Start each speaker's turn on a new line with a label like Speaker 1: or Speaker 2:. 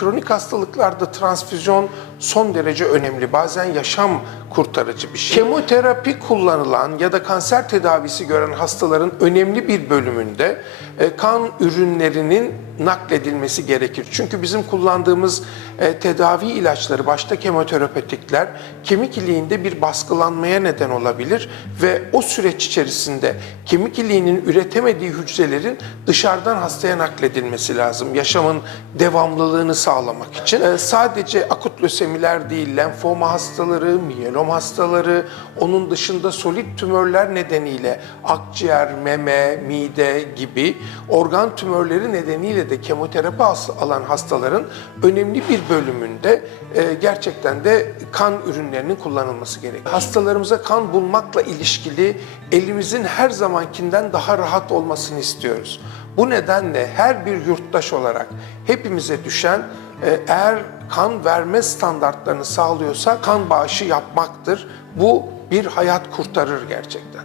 Speaker 1: kronik hastalıklarda transfüzyon son derece önemli. Bazen yaşam kurtarıcı bir şey. Kemoterapi kullanılan ya da kanser tedavisi gören hastaların önemli bir bölümünde e, kan ürünlerinin nakledilmesi gerekir. Çünkü bizim kullandığımız e, tedavi ilaçları, başta kemoterapetikler, kemik iliğinde bir baskılanmaya neden olabilir ve o süreç içerisinde kemik iliğinin üretemediği hücrelerin dışarıdan hastaya nakledilmesi lazım. Yaşamın devamlılığını sağlamak için. E, sadece akut lösemiler değil, lenfoma hastaları, miyelom hastaları, onun dışında solid tümörler nedeniyle akciğer, meme, mide gibi organ tümörleri nedeniyle de kemoterapi alan hastaların önemli bir bölümünde e, gerçekten de kan ürünlerinin kullanılması gerekiyor. Hastalarımıza kan bulmakla ilişkili elimizin her zamankinden daha rahat olmasını istiyoruz. Bu nedenle her bir yurttaş olarak hepimize düşen eğer kan verme standartlarını sağlıyorsa kan bağışı yapmaktır. Bu bir hayat kurtarır gerçekten.